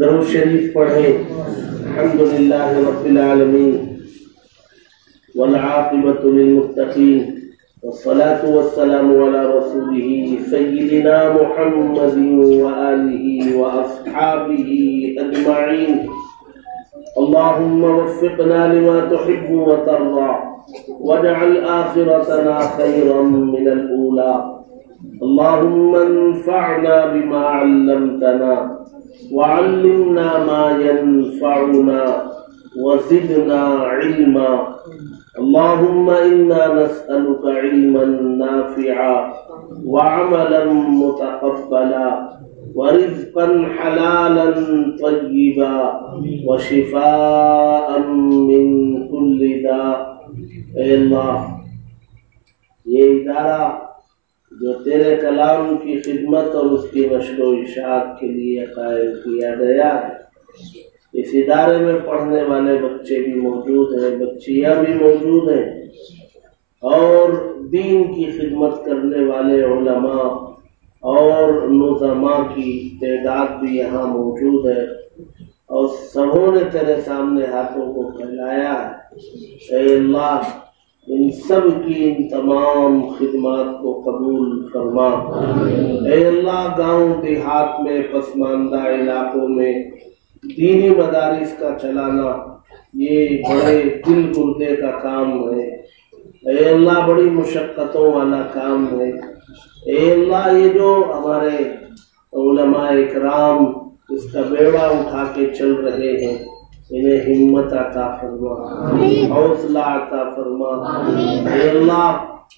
درود شریف پڑھیں۔ الحمدللہ رب العالمین والعاقبۃ للمتقین والصلاة والسلام علی رسولہ سیدنا محمد وآلہ واصحابہ اجمعین۔ اللہم وفقنا لما تحب وترضى واجعل آخرتنا خيرا من الأولى۔ اللهم انفعنا بما علمتنا وعلمنا ما ينفعنا وزدنا علما۔ اللهم إنا نسألك علما نافعا وعملا متقبلا ورزقا حلالا طيبا وشفاء من كل داء۔ اے اللہ، یہ ادارہ جو تیرے کلام کی خدمت اور اس کی نشر و اشاعت کے لیے قائم کیا گیا ہے، اس ادارے میں پڑھنے والے بچے بھی موجود ہیں، بچیاں بھی موجود ہیں، اور دین کی خدمت کرنے والے علماء اور نظماء کی تعداد بھی یہاں موجود ہے، اور سبوں نے تیرے سامنے ہاتھوں کو پھیلایا ہے۔ اے اللہ، ان سب کی ان تمام خدمات کو قبول فرما۔ اے اللہ، گاؤں دیہات میں پسماندہ علاقوں میں دینی مدارس کا چلانا یہ بڑے دل گردے کا کام ہے۔ اے اللہ، بڑی مشقتوں والا کام ہے۔ اے اللہ، یہ جو ہمارے علماء اکرام اس کا بیڑا اٹھا کے چل رہے ہیں، انہیں ہمت عطا فرما، حوصلہ عطا فرما۔ اے اللہ،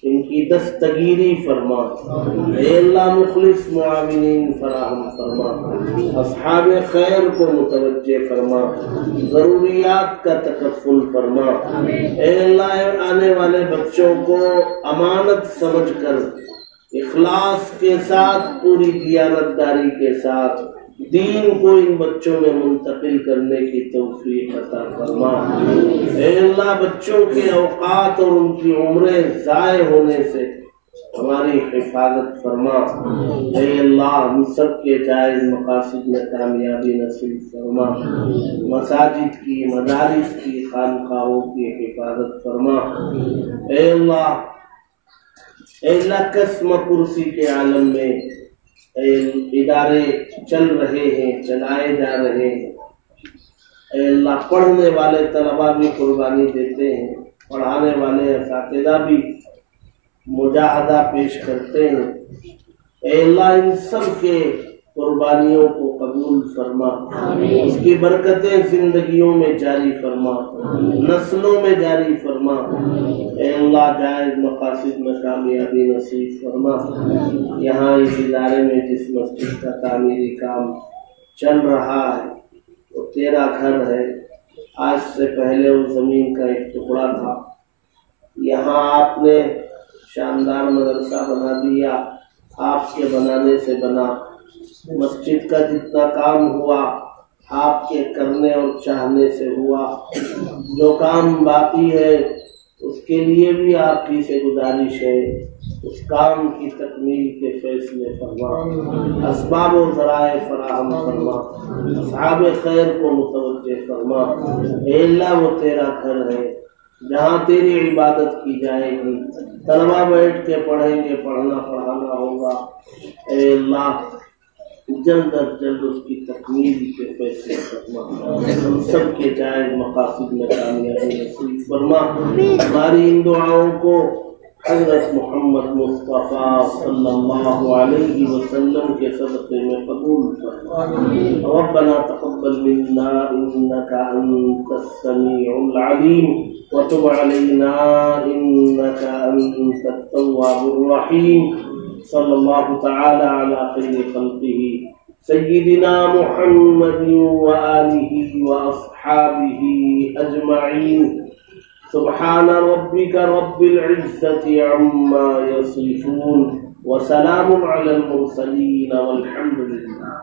ان کی دستگیری فرما۔ اے اللہ، مخلص معاونین فراہم فرما، اصحاب خیر کو متوجہ فرما، ضروریات کا تکفل فرما۔ اے اللہ، آنے والے بچوں کو امانت سمجھ کر اخلاص کے ساتھ، پوری دیانتداری کے ساتھ دین کو ان بچوں میں منتقل کرنے کی توفیق عطا فرما۔ اے اللہ، بچوں کے اوقات اور ان کی عمریں ضائع ہونے سے ہماری حفاظت فرما۔ اے اللہ، ہم سب کے جائز مقاصد میں کامیابی نصیب فرما۔ مساجد کی، مدارس کی، خانقاہوں کی حفاظت فرما۔ اے اللہ، قسم کرسی کے عالم میں ادارے چل رہے ہیں، چلائے جا رہے ہیں۔ اے اللہ، پڑھنے والے طلباء بھی قربانی دیتے ہیں، پڑھانے والے اساتذہ بھی مجاہدہ پیش کرتے ہیں۔ اے اللہ، ان سب کے قربانیوں کو قبول فرما، اس کی برکتیں زندگیوں میں جاری فرما، نسلوں میں جاری فرما۔ اے اللہ، جائز مقاصد میں کامیابی نصیب فرما۔ یہاں اس ادارے میں جس مسجد کا تعمیری کام چل رہا ہے وہ تیرا گھر ہے۔ آج سے پہلے اس زمین کا ایک ٹکڑا تھا، یہاں آپ نے شاندار مدرسہ بنا دیا، آپ کے بنانے سے بنا۔ مسجد کا جتنا کام ہوا آپ کے کرنے اور چاہنے سے ہوا، جو کام باقی ہے اس کے لیے بھی آپ کی سے گزارش ہے، اس کام کی تکمیل کے فیصلے فرما، اسباب و ذرائع فراہم فرما، اصحاب خیر کو متوجہ فرما۔ اے اللہ، وہ تیرا گھر ہے جہاں تیری عبادت کی جائے گی، طلبا بیٹھ کے پڑھیں گے، پڑھنا پڑھانا ہوگا۔ اے اللہ، جلد از جلد اس کی تکمیل کے فیصلے فرما، ہم سب کے جائز مقاصد میں کامیابی نصیب فرما۔ ہماری ان دعاؤں کو حضرت محمد مصطفیٰ صلی اللہ علیہ وسلم کے صدقے میں قبول فرما۔ ربنا تقبل منا انك انت السميع العليم وتب علينا انك انت التواب الرحيم۔ صلی اللہ تعالی علی خیر خلقہ سیدنا محمد وآلہ واصحابہ اجمعین۔ سبحان ربک رب العزة عما یصفون وسلام علی المرسلین والحمد للہ۔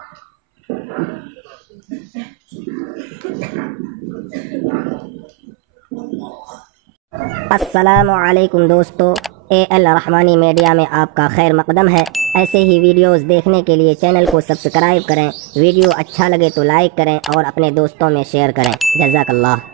السلام علیکم دوستو، اے ایل رحمانی میڈیا میں آپ کا خیر مقدم ہے۔ ایسے ہی ویڈیوز دیکھنے کے لیے چینل کو سبسکرائب کریں، ویڈیو اچھا لگے تو لائک کریں اور اپنے دوستوں میں شیئر کریں۔ جزاک اللہ۔